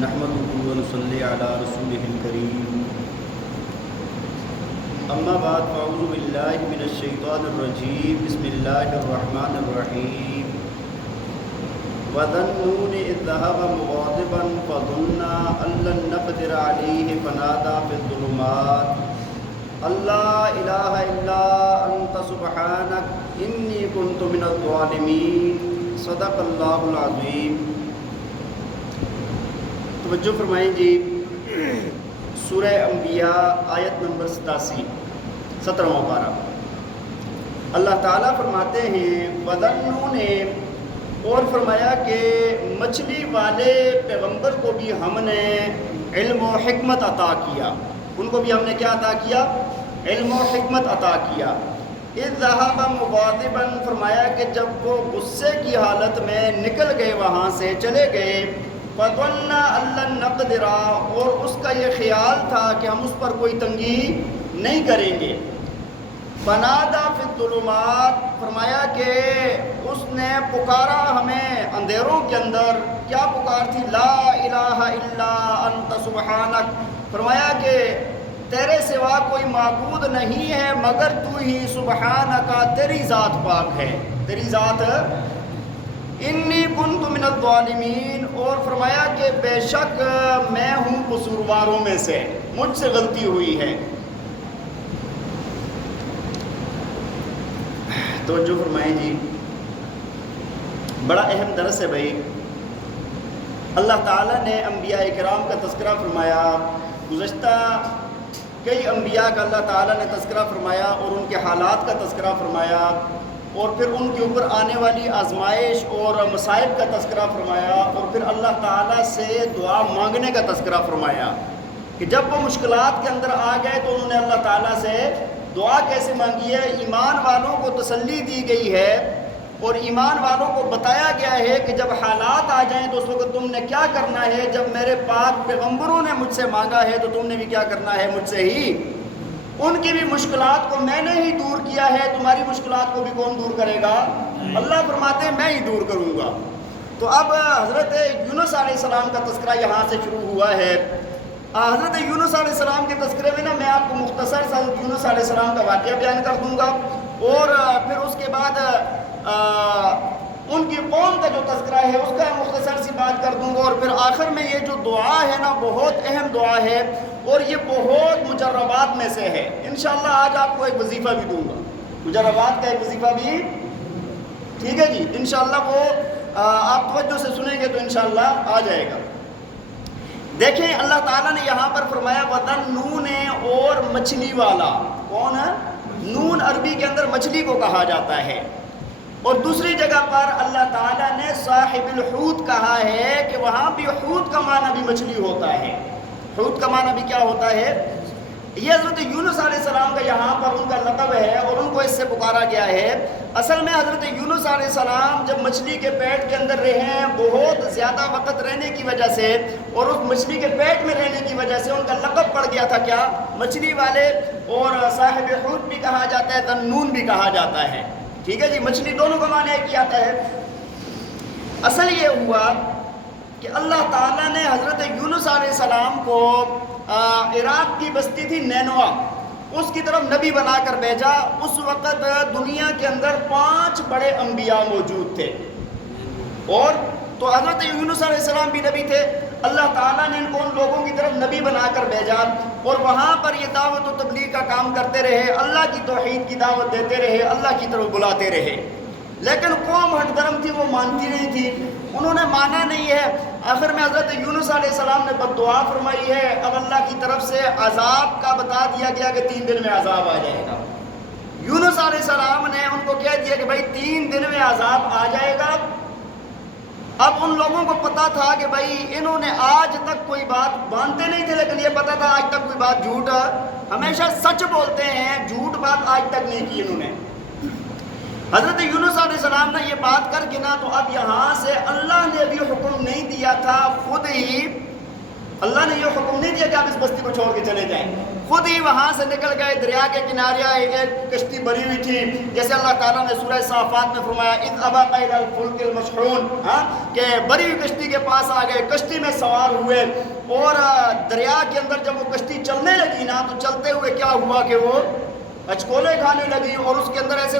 نحمده ونصلي على رسوله الكريم اما بعد فاعوذ باللہ من الشیطان الرجیم بسم اللہ الرحمن الرحیم وَذَا النُّونِ إِذْ ذَهَبَ مُغَاضِبًا فَظَنَّ أَن لَّن نَّقْدِرَ عَلَيْهِ فَنَادَىٰ فِي الظُّلُمَاتِ أَن لَّا إِلَٰهَ إِلَّا أَنتَ سُبْحَانَكَ إِنِّي كُنتُ مِنَ الظَّالِمِينَ صدق اللہ العظیم۔ توجہ فرمائیں جی، سورہ انبیاء آیت نمبر 87 17واں پارہ۔ اللہ تعالیٰ فرماتے ہیں وَذَا نے، اور فرمایا کہ مچھلی والے پیغمبر کو بھی ہم نے علم و حکمت عطا کیا، ان کو بھی ہم نے کیا عطا کیا؟ علم و حکمت عطا کیا۔ اِذْ ذَهَبَ مُغَاضِبًا، فرمایا کہ جب وہ غصے کی حالت میں نکل گئے، وہاں سے چلے گئے، فَظَنَّ أَن لَّن نَّقْدِرَ، اور اس کا یہ خیال تھا کہ ہم اس پر کوئی تنگی نہیں کریں گے۔ فَنَادَىٰ فِي الظُّلُمَاتِ، فرمایا کہ اس نے پکارا ہمیں اندھیروں کے اندر، کیا پکار تھی؟ لا الہ الا انت سبحانک، فرمایا کہ تیرے سوا کوئی معبود نہیں ہے مگر تو ہی، سبحانکا، تیری ذات پاک ہے، تیری ذات۔ انی کنت من الظالمین، اور فرمایا کہ بے شک میں ہوں قصورواروں میں سے، مجھ سے غلطی ہوئی ہے۔ توجہ فرمائیں جی، بڑا اہم درس ہے بھائی۔ اللہ تعالیٰ نے انبیاء کرام کا تذکرہ فرمایا، گزشتہ کئی انبیاء کا اللہ تعالیٰ نے تذکرہ فرمایا اور ان کے حالات کا تذکرہ فرمایا، اور پھر ان کے اوپر آنے والی آزمائش اور مصائب کا تذکرہ فرمایا، اور پھر اللہ تعالیٰ سے دعا مانگنے کا تذکرہ فرمایا کہ جب وہ مشکلات کے اندر آ گئے تو انہوں نے اللہ تعالیٰ سے دعا کیسے مانگی ہے۔ ایمان والوں کو تسلی دی گئی ہے اور ایمان والوں کو بتایا گیا ہے کہ جب حالات آ جائیں تو اس وقت تم نے کیا کرنا ہے۔ جب میرے پاک پیغمبروں نے مجھ سے مانگا ہے تو تم نے بھی کیا کرنا ہے؟ مجھ سے ہی۔ ان کی بھی مشکلات کو میں نے ہی دور کیا ہے، تمہاری مشکلات کو بھی کون دور کرے گا؟ اللہ فرماتے ہیں میں ہی دور کروں گا۔ تو اب حضرت یونس علیہ السلام کا تذکرہ یہاں سے شروع ہوا ہے۔ حضرت یونس علیہ السلام کے تذکرے میں میں آپ کو مختصر سے حضرت یونس علیہ السلام کا واقعہ بیان کر دوں گا، اور پھر اس کے بعد ان کی قوم کا جو تذکرہ ہے اس کا مختصر سی بات کر دوں گا، اور پھر آخر میں یہ جو دعا ہے نا، بہت اہم دعا ہے اور یہ بہت مجربات میں سے ہے۔ انشاءاللہ آج آپ کو ایک وظیفہ بھی دوں گا، مجربات کا ایک وظیفہ بھی، ٹھیک ہے جی؟ انشاءاللہ وہ آپ توجہ سے سنیں گے تو انشاءاللہ آ جائے گا۔ دیکھیں اللہ تعالیٰ نے یہاں پر فرمایا وَذَا النُّونِ، اور مچھلی والا۔ کون ہے؟ نون عربی کے اندر مچھلی کو کہا جاتا ہے، اور دوسری جگہ پر اللہ تعالیٰ نے صاحب الحوت کہا ہے کہ وہاں بھی حوت کا معنی بھی مچھلی ہوتا ہے۔ حوت کا معنی بھی کیا ہوتا ہے؟ یہ حضرت یونس علیہ السلام کا یہاں پر ان کا لقب ہے اور ان کو اس سے پکارا گیا ہے۔ اصل میں حضرت یونس علیہ السلام جب مچھلی کے پیٹ کے اندر رہے ہیں بہت زیادہ وقت رہنے کی وجہ سے، اور اس مچھلی کے پیٹ میں رہنے کی وجہ سے ان کا لقب پڑ گیا تھا کیا؟ مچھلی والے، اور صاحب حوت بھی کہا جاتا ہے، ذا النون بھی کہا جاتا ہے، ٹھیک ہے جی؟ مچھلی دونوں کا معنی ایک ہی آتا ہے۔ اصل یہ ہوا کہ اللہ تعالیٰ نے حضرت یونس علیہ السلام کو عراق کی بستی تھی نینوا، اس کی طرف نبی بنا کر بھیجا۔ اس وقت دنیا کے اندر 5 بڑے انبیاء موجود تھے، اور تو حضرت یونس علیہ السلام بھی نبی تھے۔ اللہ تعالیٰ نے ان کو ان لوگوں کی طرف نبی بنا کر بھیجا، اور وہاں پر یہ دعوت و تبلیغ کا کام کرتے رہے، اللہ کی توحید کی دعوت دیتے رہے، اللہ کی طرف بلاتے رہے۔ لیکن قوم ہٹ درم تھی، وہ مانتی نہیں تھی، انہوں نے مانا نہیں ہے۔ آخر میں حضرت یونس علیہ السلام نے بد دعا فرمائی ہے، اب اللہ کی طرف سے عذاب کا بتا دیا گیا کہ 3 دن میں عذاب آ جائے گا۔ یونس علیہ السلام نے ان کو کہہ دیا کہ بھائی 3 دن میں عذاب آ جائے گا۔ اب ان لوگوں کو پتا تھا کہ بھائی انہوں نے آج تک کوئی بات مانتے نہیں تھے، لیکن یہ پتا تھا آج تک کوئی بات جھوٹ، ہمیشہ سچ بولتے ہیں، جھوٹ بات آج تک نہیں کی انہوں نے۔ حضرت یونس علیہ السلام نے یہ بات کر کے نا، تو اب یہاں سے اللہ نے ابھی حکم نہیں دیا تھا، خود ہی اللہ نے یہ حکم نہیں دیا کہ آپ اس بستی کو چھوڑ کے چلے جائیں، خود ہی وہاں سے نکل گئے۔ دریا کے کنارے ایک کشتی بھری ہوئی تھی، جیسے اللہ تعالیٰ نے سورہ صافات میں فرمایا اذ ابق الی الفلک المشحون، کہ بھری ہوئی کشتی کے پاس آ گئے، کشتی میں سوار ہوئے اور دریا کے اندر جب وہ کشتی چلنے لگی نا تو چلتے ہوئے کیا ہوا کہ وہ اچکولے کھانے لگی اور اس کے اندر ایسے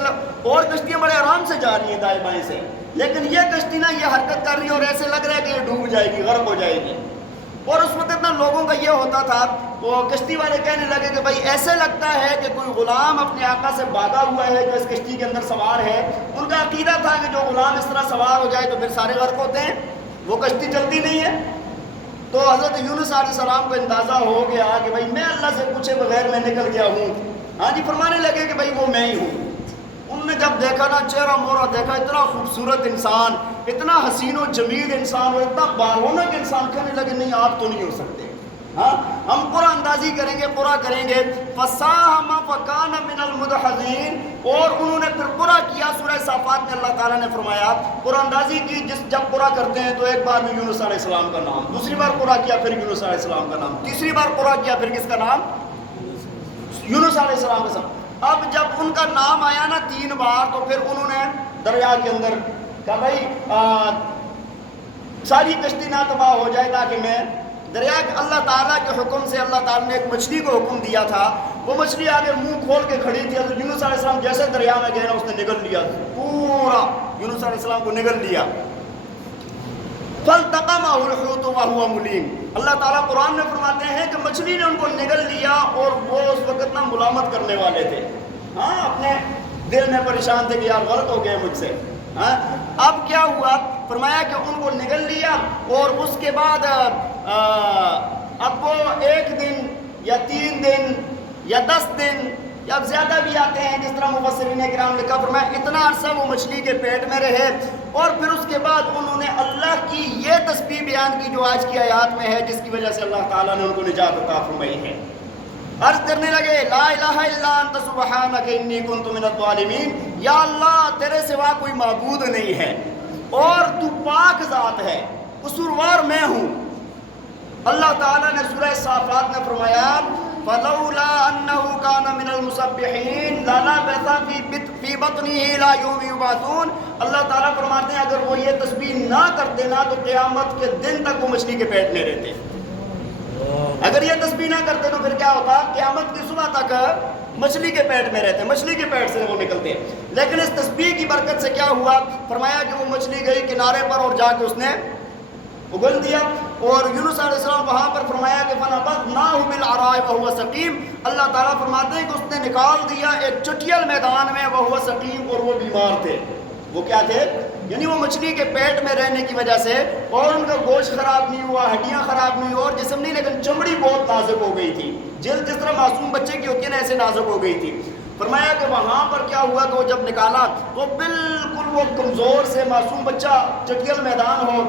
اور کشتیاں بڑے آرام سے جا رہی ہیں دائیں بائیں سے، لیکن یہ کشتی نا یہ حرکت کر رہی ہے اور ایسے لگ رہا ہے کہ یہ ڈوب جائے گی، غرق ہو جائے گی۔ اور اس وقت اتنا لوگوں کا یہ ہوتا تھا، وہ کشتی والے کہنے لگے کہ بھائی ایسے لگتا ہے کہ کوئی غلام اپنے آقا سے بھاگا ہوا ہے جو اس کشتی کے اندر سوار ہے۔ ان کا عقیدہ تھا کہ جو غلام اس طرح سوار ہو جائے تو پھر سارے غرق ہوتے ہیں، وہ کشتی چلتی نہیں ہے۔ تو حضرت یونس علیہ السلام کو اندازہ ہو گیا کہ بھائی میں اللہ سے پوچھے بغیر میں نکل گیا ہوں۔ ہاں جی، فرمانے لگے کہ بھائی وہ میں ہی ہوں۔ انہوں نے جب دیکھا نا، چہرہ مورا دیکھا، اتنا خوبصورت انسان، اتنا حسین و جمیل انسان اور اتنا بارونق انسان، کہنے لگے نہیں آپ تو نہیں ہو سکتے، ہاں ہم پورا اندازی کریں گے، پورا کریں گے۔ فَسَاهَمَ فَكَانَ مِنَ الْمُدْحَضِينَ، اور انہوں نے پھر پورا کیا۔ سورہ صافات میں اللہ تعالیٰ نے فرمایا پورا اندازی کی، جب پورا کرتے ہیں تو ایک بار میں یونس علیہ السلام کا نام، دوسری بار پورا کیا پھر یونس علیہ السلام کا نام، تیسری بار پورا کیا پھر کس کا نام؟ یونس علیہ السلام کا نام۔ اب جب ان کا نام آیا نا 3 بار تو پھر انہوں نے دریا کے اندر کہا بھائی ساری کشتی نہ تباہ ہو جائے تاکہ میں دریا کے، اللہ تعالیٰ کے حکم سے اللہ تعالیٰ نے ایک مچھلی کو حکم دیا تھا، وہ مچھلی آگے منہ کھول کے کھڑی تھی۔ حضرت یونس علیہ السلام جیسے دریا میں گئے نا اس نے نگل لیا، پورا یونس علیہ السلام کو نگل لیا۔ فَالْتَقَمَهُ الْحُوتُ وَهُوَ مُلِيمٌ، اللہ تعالیٰ قرآن میں فرماتے ہیں کہ مچھلی نے ان کو نگل لیا اور وہ اس وقت نہ ملامت کرنے والے تھے، ہاں اپنے دل میں پریشان تھے کہ یار غلط ہو گئے مجھ سے۔ ہاں اب کیا ہوا؟ فرمایا کہ ان کو نگل لیا اور اس کے بعد اب وہ 1 دن یا 3 دن یا 10 دن یا اب زیادہ بھی آتے ہیں، جس طرح مفسرین کرام نے کہا، فرمایا اتنا عرصہ وہ مچھلی کے پیٹ میں رہے اور پھر اس کے بعد انہوں نے اللہ کی یہ تسبیح بیان کی جو آج کی آیات میں ہے، جس کی وجہ سے اللہ تعالیٰ نے ان کو نجات عطا فرمائی ہے۔ عرض کرنے لگے لا الہ الا انت سبحانک انی کنت من الظالمین، یا اللہ تیرے سوا کوئی معبود نہیں ہے اور تو پاک ذات ہے، قصوروار میں ہوں۔ اللہ تعالیٰ نے سورہ صافات میں فرمایا فلولا انہ کان من المسبحین للبث فی بطنہ الی یوم یبعثون، اللہ تعالیٰ فرماتے ہیں اگر وہ یہ تسبیح نہ کرتے نا تو قیامت کے دن تک وہ مچھلی کے پیٹ میں رہتے۔ اگر یہ تسبیح نہ کرتے تو پھر کیا ہوتا؟ قیامت کی صبح تک مچھلی کے پیٹ میں رہتے، مچھلی کے پیٹ سے وہ نکلتے۔ لیکن اس تسبیح کی برکت سے کیا ہوا؟ فرمایا کہ وہ مچھلی گئی کنارے پر اور جا کے اس نے اگل دیا، اور یونس علیہ السلام وہاں پر فرمایا کہ فَنَبَذْنَاهُ بِالْعَرَاءِ وَهُوَ سَقِيمٌ، اللہ تعالیٰ فرماتے ہیں کہ اس نے نکال دیا ایک چٹیل میدان میں، وَهُوَ سَقِيمٌ، اور وہ بیمار تھے۔ وہ کیا تھے؟ یعنی وہ مچھلی کے پیٹ میں رہنے کی وجہ سے، اور ان کا گوشت خراب نہیں ہوا، ہڈیاں خراب نہیں اور جسم نہیں، لیکن چمڑی بہت نازک ہو گئی تھی، جلد جس طرح معصوم بچے کی ہوتی ہے نا ایسے نازک ہو گئی تھی۔ فرمایا کہ وہاں پر کیا ہوا کہ وہ جب نکالا تو بالکل وہ کمزور سے معصوم بچہ چٹیل میدان ہو۔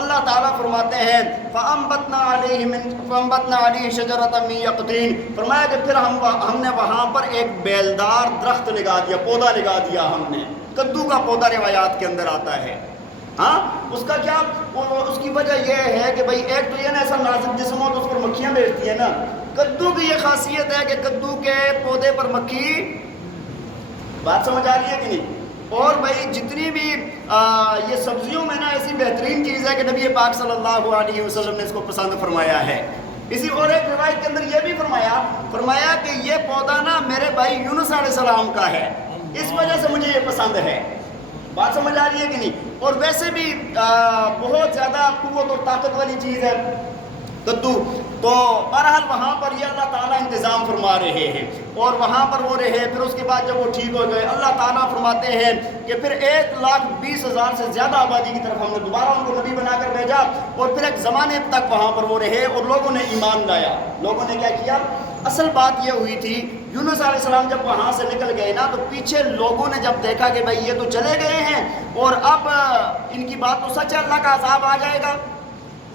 اللہ تعالیٰ فرماتے ہیں فَأَنبَتْنَا عَلَيْهِ شَجَرَةً مِّن يَقْطِينٍ، فرمایا کہ پھر ہم نے وہاں پر ایک بیلدار درخت لگا دیا، پودا لگا دیا ہم نے۔ کدو کا پودا روایات کے اندر آتا ہے، ہاں اس کا کیا، اس کی وجہ یہ ہے کہ بھائی ایک تو یہ نا ایسا نازک جسم ہو تو اس پر مکھیاں بیٹھتی ہیں نا، کدو کی یہ خاصیت ہے کہ کدو کے پودے پر مکھی، بات سمجھ آ رہی ہے کہ نہیں؟ اور بھائی جتنی بھی یہ سبزیوں میں نا ایسی بہترین چیز ہے کہ نبی پاک صلی اللہ علیہ وسلم نے اس کو پسند فرمایا ہے۔ اسی اور ایک روایت کے اندر یہ بھی فرمایا کہ یہ پودا نا میرے بھائی یونس علیہ السلام کا ہے، اس وجہ سے مجھے یہ پسند ہے۔ بات سمجھ آ رہی ہے کہ نہیں؟ اور ویسے بھی بہت زیادہ قوت اور طاقت والی چیز ہے کدو۔ تو بہرحال وہاں پر یہ اللہ تعالیٰ انتظام فرما رہے ہیں اور وہاں پر وہ رہے۔ پھر اس کے بعد جب وہ ٹھیک ہو گئے، اللہ تعالیٰ فرماتے ہیں کہ پھر 1,20,000 سے زیادہ آبادی کی طرف ہم نے دوبارہ ان کو نبی بنا کر بھیجا، اور پھر ایک زمانے تک وہاں پر وہ رہے اور لوگوں نے ایمان لایا۔ لوگوں نے کیا کیا؟ اصل بات یہ ہوئی تھی، یونس علیہ السلام جب وہاں سے نکل گئے نا تو پیچھے لوگوں نے جب دیکھا کہ بھائی یہ تو چلے گئے ہیں اور اب ان کی بات تو سچ ہے، اللہ کا عذاب آ جائے گا،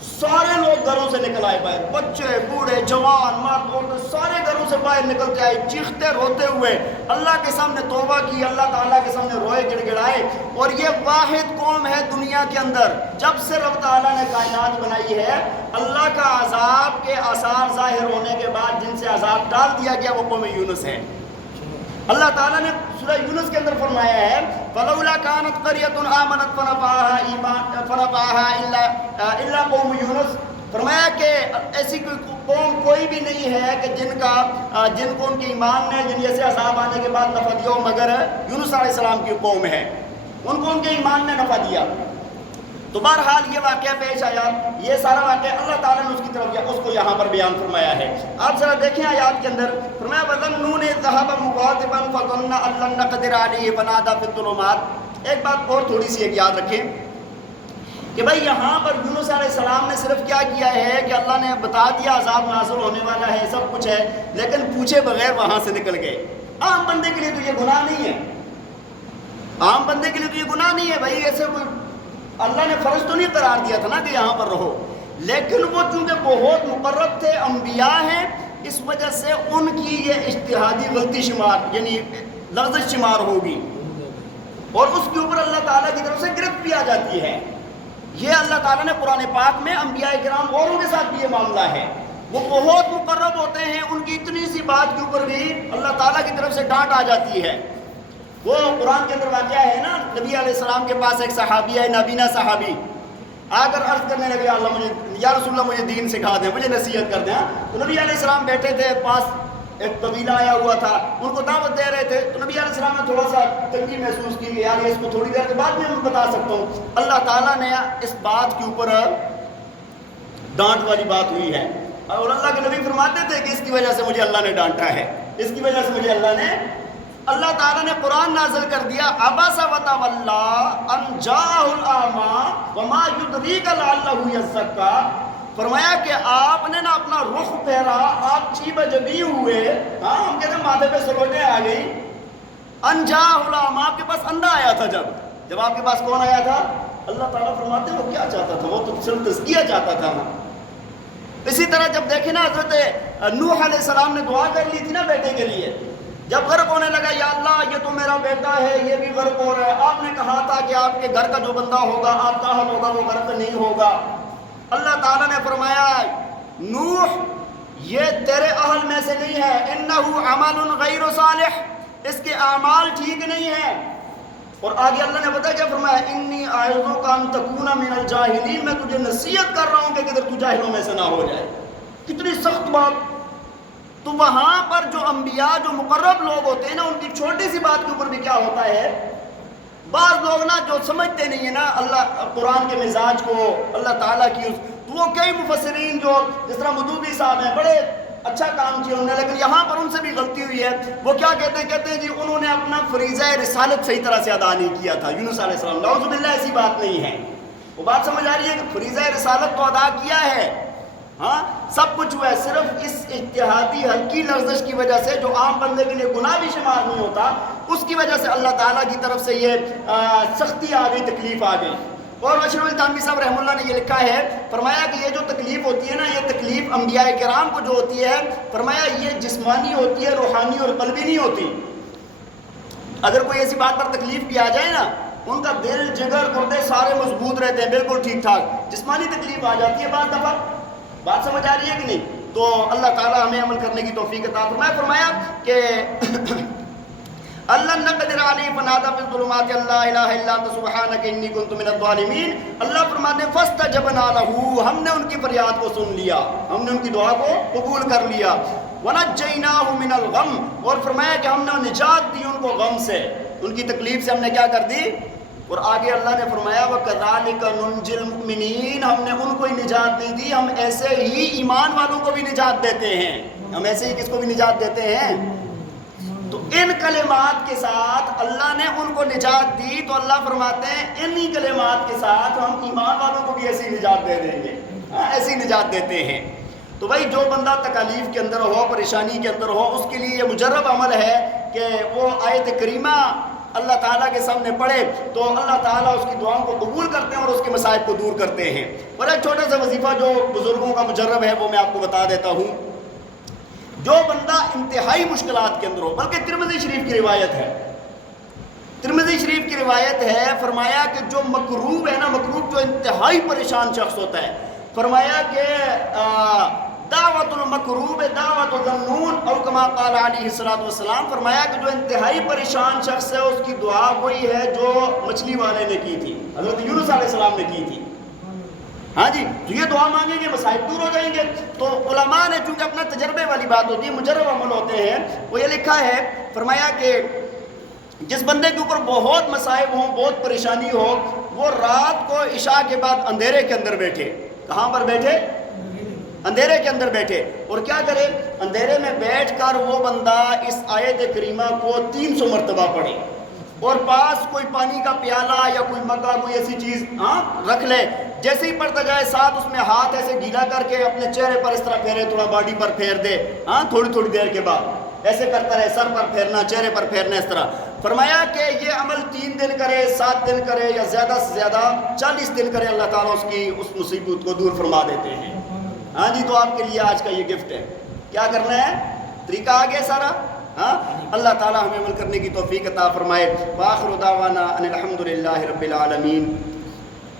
سارے لوگ گھروں سے نکل آئے باہر، بچے بوڑھے جوان مرد عورتیں سارے گھروں سے باہر نکل کے آئے، چیختے روتے ہوئے اللہ کے سامنے توبہ کی، اللہ تعالیٰ کے سامنے روئے گڑ گڑائے۔ اور یہ واحد قوم ہے دنیا کے اندر جب سے رب تعالیٰ نے کائنات بنائی ہے، اللہ کا عذاب کے آثار ظاہر ہونے کے بعد جن سے عذاب ڈال دیا گیا وہ قوم یونس ہے۔ اللہ تعالیٰ نے سورہ یونس کے اندر فرمایا ہے فَلَوْلَا كَانَتْ قَرْيَةٌ آمَنَتْ فَنَفَعَهَا إِلَّا قَوْمُ يُونُسَ، فرمایا کہ ایسی کوئی قوم کوئی بھی نہیں ہے کہ جن کو ان کے ایمان نے جن جیسے عذاب آنے کے بعد نفع دیا ہو مگر یونس علیہ السلام کی قوم ہے، ان کو ان کے ایمان نے نفع دیا۔ تو بہرحال یہ واقعہ پیش آیا، یہ سارا واقعہ اللہ تعالیٰ نے اس کی طرف اس کو یہاں پر بیان فرمایا ہے۔ آپ ذرا دیکھیں آیات کے اندر، فرمایا وَظَنُّونِ ذَهَبَ مُغَاضِبًا فَظَنَّ أَن لَّن نَّقْدِرَ عَلَيْهِ فَنَادَىٰ فِي الظُّلُمَاتِ۔ ایک بات اور تھوڑی سی ایک یاد رکھیں کہ بھائی یہاں پر یونس علیہ السلام نے صرف کیا کیا ہے کہ اللہ نے بتا دیا عذاب نازل ہونے والا ہے، سب کچھ ہے، لیکن پوچھے بغیر وہاں سے نکل گئے۔ عام بندے کے لیے تو یہ گناہ نہیں ہے، عام بندے کے لیے تو یہ گناہ نہیں ہے بھائی، ایسے کوئی اللہ نے فرض تو نہیں قرار دیا تھا نا کہ یہاں پر رہو، لیکن وہ چونکہ بہت مقرب تھے، انبیاء ہیں، اس وجہ سے ان کی یہ اجتہادی غلطی شمار یعنی لغزش شمار ہوگی، اور اس کے اوپر اللہ تعالیٰ کی طرف سے گرفت بھی آ جاتی ہے۔ یہ اللہ تعالیٰ نے قرآن پاک میں انبیاء کرام اوروں کے ساتھ بھی یہ معاملہ ہے، وہ بہت مقرب ہوتے ہیں، ان کی اتنی سی بات کے اوپر بھی اللہ تعالیٰ کی طرف سے ڈانٹ آ جاتی ہے۔ وہ قرآن کے اندر واقعہ ہے نا، نبی علیہ السلام کے پاس ایک صحابی ہے، نابینا صحابی، آ کر عرض کرنے لگے یا رسول اللہ مجھے دین سکھا دیں، مجھے نصیحت کر دیں۔ تو نبی علیہ السلام بیٹھے تھے، پاس ایک قبیلہ آیا ہوا تھا، ان کو دعوت دے رہے تھے، تو نبی علیہ السلام نے تھوڑا سا تنگی محسوس کی کہ یار اس کو تھوڑی دیر کے بعد میں بتا سکتا ہوں۔ اللہ تعالیٰ نے اس بات کے اوپر ڈانٹ والی بات ہوئی ہے، اور اللہ کے نبی فرماتے تھے کہ اس کی وجہ سے مجھے اللہ نے ڈانٹا ہے، اس کی وجہ سے مجھے اللہ تعالیٰ نے قرآن نازل کر دیا، عبس وتولی ان جاءہ الاعمی وما یدریک لعلہ یزکا۔ فرمایا کہ آپ نے نا اپنا رخ پھیرا، آپ چیب جبی ہوئے، ہم کہتے ہیں ماتھے پہ سلوٹیں آ گئی، ان جاءہ الاعمی، آپ کے پاس اندھا آیا تھا، جب آپ کے پاس کون آیا تھا؟ اللہ تعالیٰ فرماتے ہیں وہ کیا چاہتا تھا، وہ تو صرف تزکیہ چاہتا تھا نا۔ اسی طرح جب دیکھیں نا حضرت نوح علیہ السلام نے دعا کر لی تھی نا بیٹے کے لیے، جب غرق ہونے لگا، یا اللہ یہ تو میرا بیٹا ہے، یہ بھی غرق ہو رہا ہے، آپ نے کہا تھا کہ آپ کے گھر کا جو بندہ ہوگا، آپ کا اہل ہوگا، وہ غرق نہیں ہوگا۔ اللہ تعالیٰ نے فرمایا نوح یہ تیرے اہل میں سے نہیں ہے، انہ عمل غیر صالح، اس کے اعمال ٹھیک نہیں ہیں۔ اور آگے اللہ نے بتایا کیا فرمایا، انی اعوذک ان تکون من الجاہلین، میں تجھے نصیحت کر رہا ہوں کہ کدھر تو جاہلوں میں سے نہ ہو جائے۔ کتنی سخت بات۔ تو وہاں پر جو انبیاء جو مقرب لوگ ہوتے ہیں نا، ان کی چھوٹی سی بات کے اوپر بھی کیا ہوتا ہے، بعض لوگ نا جو سمجھتے نہیں ہیں نا اللہ قرآن کے مزاج کو، اللہ تعالیٰ کی تو وہ کئی مفسرین جو جس طرح مدوبی صاحب ہیں، بڑے اچھا کام کیا انہوں نے، لیکن یہاں پر ان سے بھی غلطی ہوئی ہے۔ وہ کیا کہتے ہیں جی انہوں نے اپنا فریضہ رسالت صحیح طرح سے ادا نہیں کیا تھا، یونس علیہ السلام۔ نعوذ باللہ، ایسی بات نہیں ہے۔ وہ بات سمجھ آ رہی ہے کہ فریضہ رسالت تو ادا کیا ہے، ہاں سب کچھ ہوا ہے، صرف اس اجتہادی ہلکی لرزش کی وجہ سے جو عام بندے کے لیے گناہ بھی شمار نہیں ہوتا، اس کی وجہ سے اللہ تعالیٰ کی طرف سے یہ سختی آ گئی، تکلیف آ گئی۔ اور مشرف التانوی صاحب رحمہ اللہ نے یہ لکھا ہے، فرمایا کہ یہ جو تکلیف ہوتی ہے نا، یہ تکلیف انبیاء کرام کو جو ہوتی ہے، فرمایا یہ جسمانی ہوتی ہے، روحانی اور قلبی نہیں ہوتی۔ اگر کوئی ایسی بات پر تکلیف بھی آ جائے نا، ان کا دل جگر گردے سارے مضبوط رہتے ہیں، بالکل ٹھیک ٹھاک۔ جسمانی تکلیف آ جاتی ہے بعض دفعہ، بات سمجھ آ رہی ہے کہ نہیں؟ تو اللہ تعالیٰ ہمیں عمل کرنے کی توفیق عطا فرمائے۔ فرمایا کہ اللہ نقدر علیہ فنادى في الظلمات لا الہ الا انت سبحانک انی کنت من الظالمین۔ اللہ فرماتے ہیں فاستجبنا له، ہم نے ان کی فریاد کو سن لیا، ہم نے ان کی دعا کو قبول کر لیا۔ ونجیناہ من الغم، اور فرمایا کہ ہم نے نجات دی ان کو غم سے، ان کی تکلیف سے ہم نے کیا کر دی۔ اور آگے اللہ نے فرمایا وَكَذَلِكَ نُنْجِي الْمُؤْمِنِينَ، ہم نے ان کو ہی نجات نہیں دی، ہم ایسے ہی ایمان والوں کو بھی نجات دیتے ہیں، ہم ایسے ہی کس کو بھی نجات دیتے ہیں۔ تو ان کلمات کے ساتھ اللہ نے ان کو نجات دی، تو اللہ فرماتے ہیں انہی کلمات کے ساتھ ہم ایمان والوں کو بھی ایسی نجات دے دیں گے، ایسی نجات دیتے ہیں۔ تو بھائی جو بندہ تکالیف کے اندر ہو، پریشانی کے اندر ہو، اس کے لیے یہ مجرب عمل ہے کہ وہ آیت کریمہ اللہ تعالیٰ کے سامنے پڑھے، تو اللہ تعالیٰ اس کی دعاؤں کو قبول کرتے ہیں اور اس کے مصائب کو دور کرتے ہیں۔ اور ایک چھوٹا سا وظیفہ جو بزرگوں کا مجرب ہے وہ میں آپ کو بتا دیتا ہوں۔ جو بندہ انتہائی مشکلات کے اندر ہو، بلکہ ترمذی شریف کی روایت ہے، ترمذی شریف کی روایت ہے، فرمایا کہ جو مکروب ہے نا، مکروب جو انتہائی پریشان شخص ہوتا ہے، فرمایا کہ دعوت المکروب دعوت الذنون، اور کما قال علیہ الصلوۃ والسلام، فرمایا کہ جو انتہائی پریشان شخص ہے اس کی دعا وہی ہے جو مچھلی والے نے کی تھی، حضرت یونس علیہ السلام نے کی تھی۔ ہاں جی، تو یہ دعا مانگیں گے مصائب دور ہو جائیں گے۔ تو علماء نے چونکہ اپنا تجربے والی بات ہوتی ہے، مجرب عمل ہوتے ہیں، وہ یہ لکھا ہے، فرمایا کہ جس بندے کے اوپر بہت مصائب ہوں، بہت پریشانی ہو، وہ رات کو عشاء کے بعد اندھیرے کے اندر بیٹھے۔ کہاں پر بیٹھے؟ اندھیرے کے اندر بیٹھے، اور کیا کرے؟ اندھیرے میں بیٹھ کر وہ بندہ اس آیت کریمہ کو 300 مرتبہ پڑھے، اور پاس کوئی پانی کا پیالہ یا کوئی مگا، کوئی ایسی چیز رکھ لے، جیسے ہی پڑھتا جائے ساتھ اس میں ہاتھ ایسے گیلا کر کے اپنے چہرے پر اس طرح پھیرے، تھوڑا باڈی پر پھیر دے، تھوڑی تھوڑی دیر کے بعد ایسے کرتا رہے، سر پر پھیرنا، چہرے پر پھیرنا، اس طرح۔ فرمایا کہ یہ عمل 3 دن کرے، 7 دن کرے، یا زیادہ سے زیادہ 40 دن کرے، اللہ تعالیٰ اس مصیبت کو دور فرما دیتے ہیں۔ ہاں جی، تو آپ کے لیے آج کا یہ گفٹ ہے، کیا کرنا ہے؟ طریقہ آ گیا سارا۔ اللہ تعالیٰ ہمیں عمل کرنے کی توفیق عطا فرمائے۔ وآخر دعوانا ان الحمد للہ رب العالمین۔